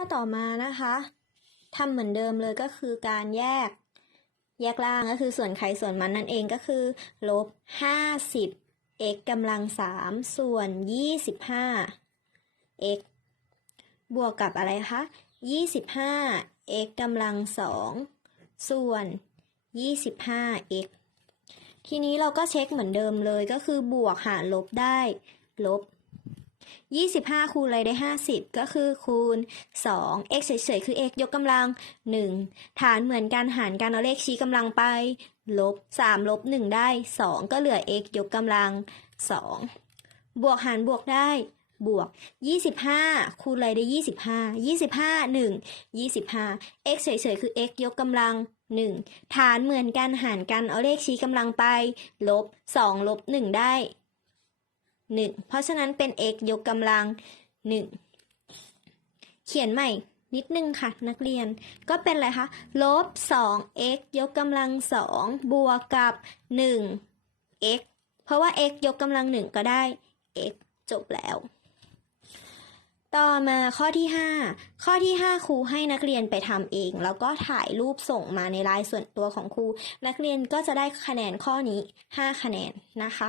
ข้อต่อมานะคะทำเหมือนเดิมเลยก็คือการแยก แยกล่างก็คือส่วนใครส่วนมันนั่นเองก็คือลบห้าสิบ x กำลังสามส่วนยี่สิบห้า x บวกกับอะไรคะยี่สิบห้า x กำลังสองส่วนยี่สิบห้า x ทีนี้เราก็เช็คเหมือนเดิมเลยก็คือบวกหารลบได้ ลบ 25 คูณอะไรได้ 50 ก็คือคูณ 2 x เฉยๆ คือ x ยกกำลัง 1 ฐานเหมือนกันหารกันเอาเลขชี้กำลังไป ลบ 3 ลบ 1 ได้ 2 ก็เหลือ x ยกกำลัง 2 บวกหารบวกได้บวก 25 คูณอะไรได้ 25 25 1 25 x เฉยๆ คือ x ยกกำลัง 1 ฐานเหมือนกันหารกันเอาเลขชี้กำลังไป ลบ 2 ลบ 1 ได้ 1 เพราะฉะนั้นเป็น x ยกกำลัง 1 เขียนใหม่นิดนึงค่ะนักเรียนก็เป็นอะไรคะลบ 2x ยกกำลัง 2 บวกกับ 1x เพราะว่า x ยกกำลัง 1 ก็ได้ x จบแล้ว ต่อมาข้อที่ 5 ข้อที่ 5 ครูให้นักเรียนไปทำเอง แล้วก็ถ่ายรูปส่งมาในไลน์ส่วนตัวของครู นักเรียนก็จะได้คะแนนข้อนี้ 5 คะแนนนะคะ